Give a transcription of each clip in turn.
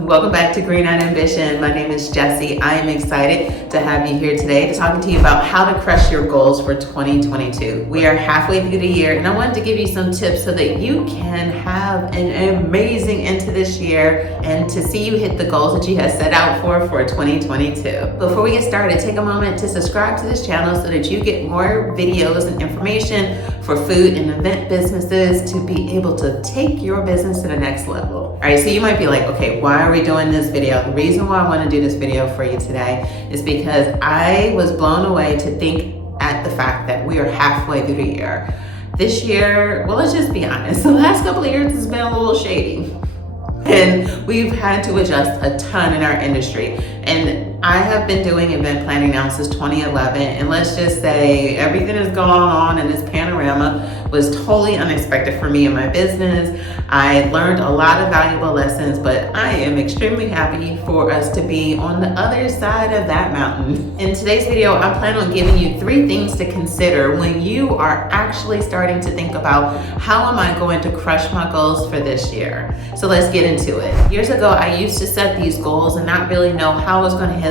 Welcome back to Green Eyed Ambition. My name is Jesse. I am excited to have you here today talking to you about how to crush your goals for 2022. We are halfway through the year and I wanted to give you some tips so that you can have an amazing end to this year and to see you hit the goals that you have set out for 2022. Before we get started, take a moment to subscribe to this channel so that you get more videos and information for food and event businesses to be able to take your business to the next level. All right, so you might be like, okay, why are we doing this video? The reason why I want to do this video for you today is because I was blown away to think at the fact that we are halfway through the year. This year, well, let's just be honest, the last couple of years has been a little shady. And we've had to adjust a ton in our industry. And I have been doing event planning now since 2011. And let's just say everything that's gone on in this panorama was totally unexpected for me and my business. I learned a lot of valuable lessons, but I am extremely happy for us to be on the other side of that mountain. In today's video, I plan on giving you 3 things to consider when you are actually starting to think about how am I going to crush my goals for this year. So let's get into it. Years ago, I used to set these goals and not really know how I was going to hit them.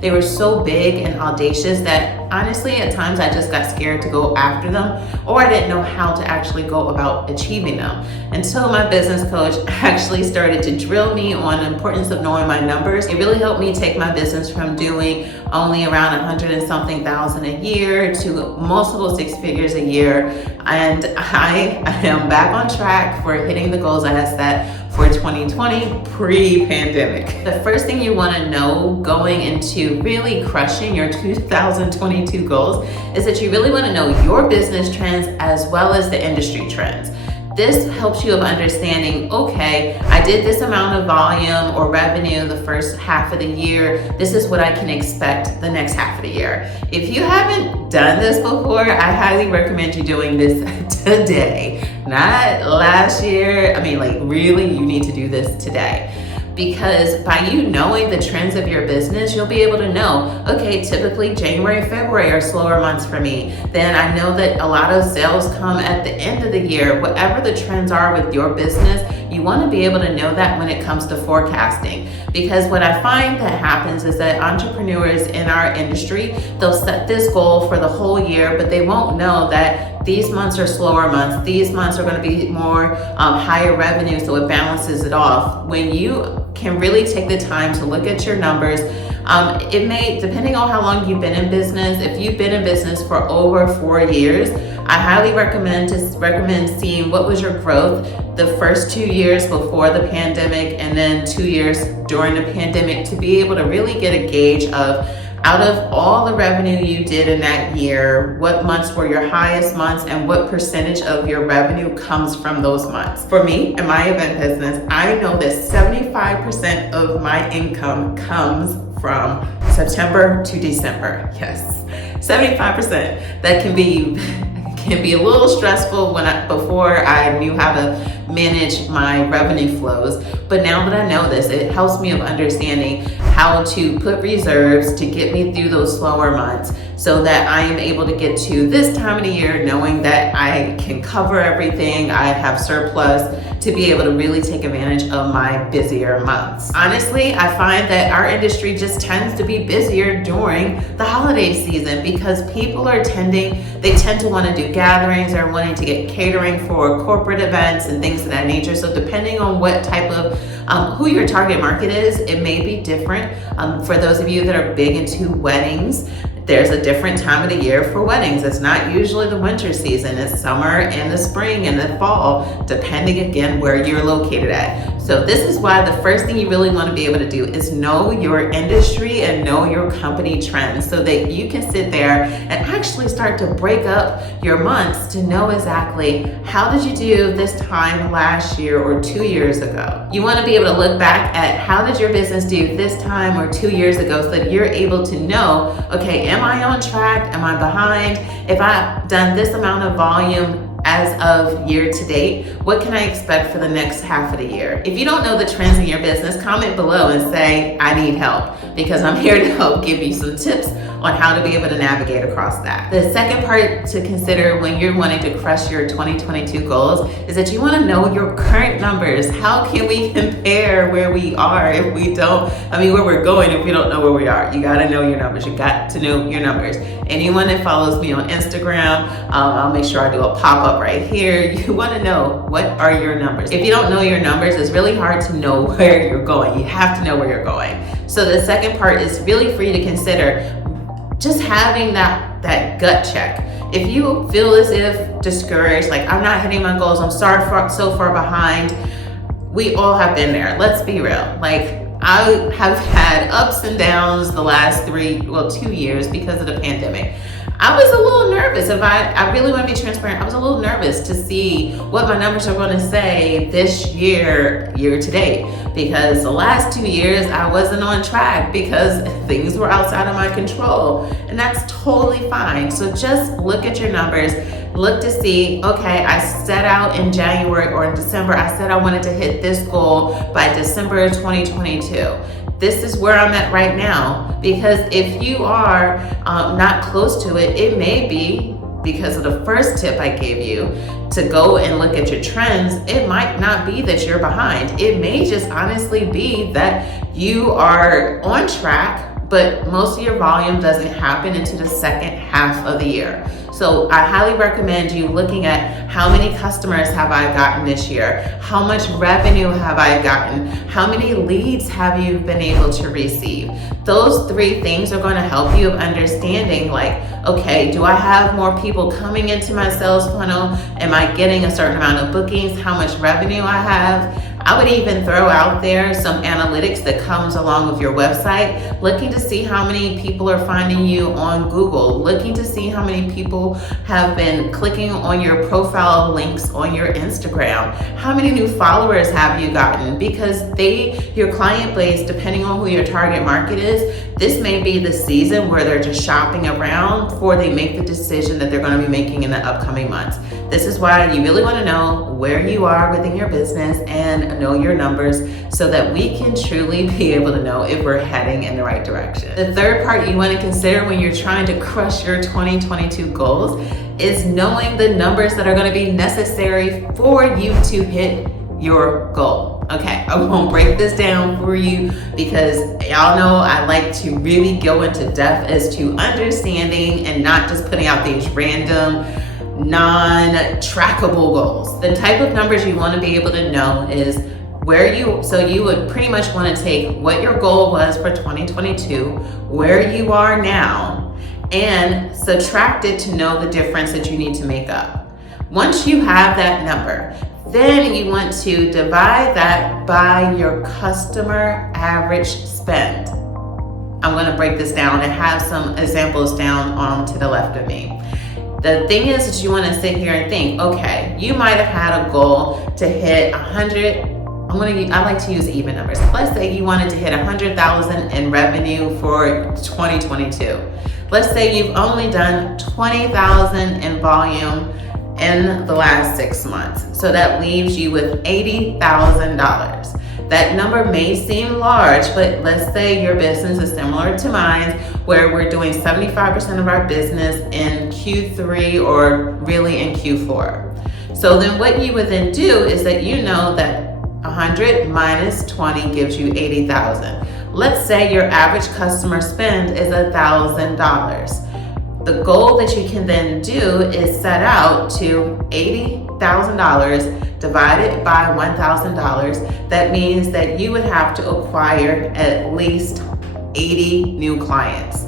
They were so big and audacious that honestly, at times I just got scared to go after them, or I didn't know how to actually go about achieving them. Until my business coach actually started to drill me on the importance of knowing my numbers. It really helped me take my business from doing only around 100 and something thousand a year to multiple 6 figures a year. And I am back on track for hitting the goals I had set for 2020 pre-pandemic. The first thing you want to know going into really crushing your 2022 goals is that you really want to know your business trends as well as the industry trends. This helps you of understanding, okay, I did this amount of volume or revenue the first half of the year. This is what I can expect the next half of the year. If you haven't done this before, I highly recommend you doing this today, not last year. I mean, like really, you need to do this today. Because by you knowing the trends of your business, you'll be able to know, okay, typically January and February are slower months for me. Then I know that a lot of sales come at the end of the year. Whatever the trends are with your business, you want to be able to know that when it comes to forecasting. Because what I find that happens is that entrepreneurs in our industry, they'll set this goal for the whole year, but they won't know that these months are slower months. These months are going to be more higher revenue, so it balances it off. When you can really take the time to look at your numbers, it may, depending on how long you've been in business, if you've been in business for over 4 years, I highly recommend seeing what was your growth the first 2 years before the pandemic and then 2 years during the pandemic to be able to really get a gauge of, out of all the revenue you did in that year, what months were your highest months and what percentage of your revenue comes from those months. For me, in my event business, I know that 75% of my income comes from September to December. Yes, 75%. That can be a little stressful before I knew how to manage my revenue flows. But now that I know this, it helps me of understanding how to put reserves to get me through those slower months so that I am able to get to this time of the year knowing that I can cover everything, I have surplus to be able to really take advantage of my busier months. Honestly, I find that our industry just tends to be busier during the holiday season because people tend to want to do gatherings or wanting to get catering for corporate events and things of that nature. So depending on what type of who your target market is, it may be different. For those of you that are big into weddings, there's a different time of the year for weddings. It's not usually the winter season. It's summer and the spring and the fall, depending again where you're located at. So this is why the first thing you really want to be able to do is know your industry and know your company trends so that you can sit there and actually start to break up your months to know exactly how did you do this time last year or 2 years ago. You want to be able to look back at how did your business do this time or 2 years ago so that you're able to know, okay, am I on track? Am I behind? If I've done this amount of volume as of year to date, what can I expect for the next half of the year? If you don't know the trends in your business, comment below and say, I need help, because I'm here to help give you some tips on how to be able to navigate across that. The second part to consider when you're wanting to crush your 2022 goals is that you want to know your current numbers. How can we compare where we are if we don't, where we're going if we don't know where we are? You got to know your numbers. You got to know your numbers. Anyone that follows me on Instagram, I'll make sure I do a pop-up right here. You want to know, what are your numbers? If you don't know your numbers, it's really hard to know where you're going. You have to know where you're going. So the second part is really for you to consider just having that gut check. If you feel as if discouraged, like I'm not hitting my goals, I'm so far behind, we all have been there. Let's be real. Like I have had ups and downs the last 2 years because of the pandemic. I was a little nervous. If I really want to be transparent, I was a little nervous to see what my numbers are going to say this year to date, because the last 2 years I wasn't on track because things were outside of my control, and that's totally fine. So just look at your numbers, look to see, okay, I set out in January or in December, I said I wanted to hit this goal by December of 2022. This is where I'm at right now, because if you are not close to it, it may be because of the first tip I gave you to go and look at your trends. It might not be that you're behind. It may just honestly be that you are on track, but most of your volume doesn't happen until the second half of the year. So I highly recommend you looking at how many customers have I gotten this year? How much revenue have I gotten? How many leads have you been able to receive? Those 3 things are going to help you of understanding, like, okay, do I have more people coming into my sales funnel? Am I getting a certain amount of bookings? How much revenue I have? I would even throw out there some analytics that comes along with your website, looking to see how many people are finding you on Google, looking to see how many people have been clicking on your profile links on your Instagram. How many new followers have you gotten? Because your client base, depending on who your target market is, this may be the season where they're just shopping around before they make the decision that they're going to be making in the upcoming months. This is why you really want to know where you are within your business and know your numbers so that we can truly be able to know if we're heading in the right direction. The third part you want to consider when you're trying to crush your 2022 goals is knowing the numbers that are going to be necessary for you to hit your goal. Okay, I'm gonna break this down for you because y'all know I like to really go into depth as to understanding and not just putting out these random non-trackable goals. The type of numbers you want to be able to know is so you would pretty much want to take what your goal was for 2022, where you are now, and subtract it to know the difference that you need to make up. Once you have that number, then you want to divide that by your customer average spend. I'm going to break this down and have some examples down to the left of me. The thing is that you want to sit here and think, okay, you might have had a goal to hit 100. I like to use even numbers. Let's say you wanted to hit 100,000 in revenue for 2022. Let's say you've only done 20,000 in volume in the last 6 months. So that leaves you with $80,000. That number may seem large, but let's say your business is similar to mine, where we're doing 75% of our business in Q3 or really in Q4. So then what you would then do is that you know that 100 minus 20 gives you 80,000. Let's say your average customer spend is $1,000. The goal that you can then do is set out to $80,000 divided by $1,000. That means that you would have to acquire at least 80 new clients.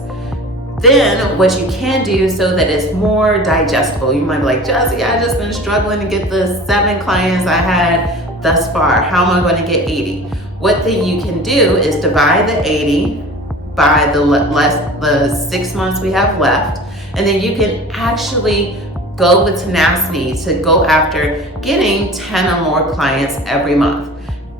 Then what you can do so that it's more digestible, you might be like, Jesse, I just been struggling to get the 7 clients I had thus far. How am I going to get 80? What then you can do is divide the 80 by the 6 months we have left, and then you can actually go with tenacity to go after getting 10 or more clients every month.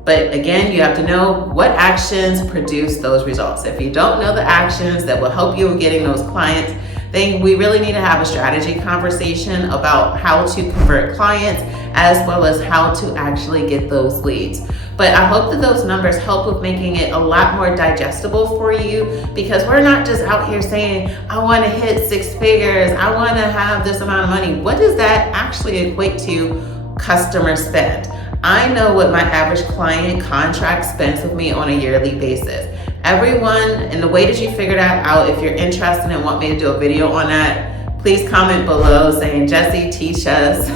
But again, you have to know what actions produce those results. If you don't know the actions that will help you in getting those clients, then we really need to have a strategy conversation about how to convert clients as well as how to actually get those leads. But I hope that those numbers help with making it a lot more digestible for you, because we're not just out here saying, I want to hit 6 figures, I want to have this amount of money. What does that actually equate to customer spend? I know what my average client contract spends with me on a yearly basis. Everyone, and the way that you figure that out, if you're interested and want me to do a video on that, please comment below saying, Jesse, teach us.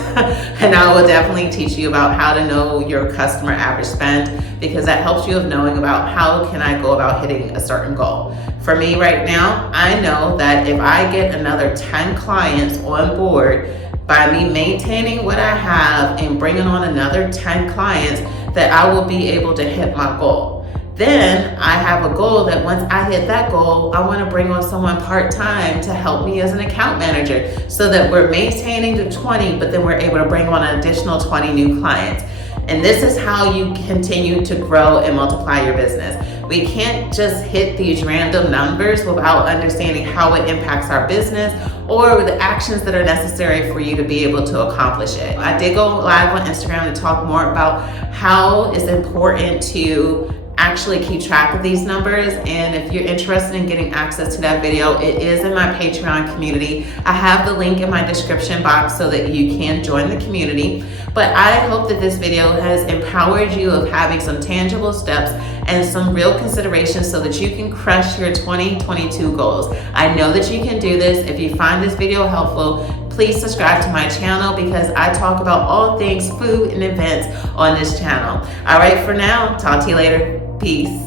And I will definitely teach you about how to know your customer average spend, because that helps you of knowing about how can I go about hitting a certain goal. For me right now, I know that if I get another 10 clients on board by me maintaining what I have and bringing on another 10 clients, that I will be able to hit my goal. Then I have a goal that once I hit that goal, I want to bring on someone part-time to help me as an account manager, so that we're maintaining the 20, but then we're able to bring on an additional 20 new clients. And this is how you continue to grow and multiply your business. We can't just hit these random numbers without understanding how it impacts our business or the actions that are necessary for you to be able to accomplish it. I did go live on Instagram to talk more about how it's important to actually keep track of these numbers. And if you're interested in getting access to that video, it is in my Patreon community. I have the link in my description box so that you can join the community. But I hope that this video has empowered you of having some tangible steps and some real considerations so that you can crush your 2022 goals. I know that you can do this. If you find this video helpful, please subscribe to my channel, because I talk about all things food and events on this channel. All right, for now, talk to you later. Peace.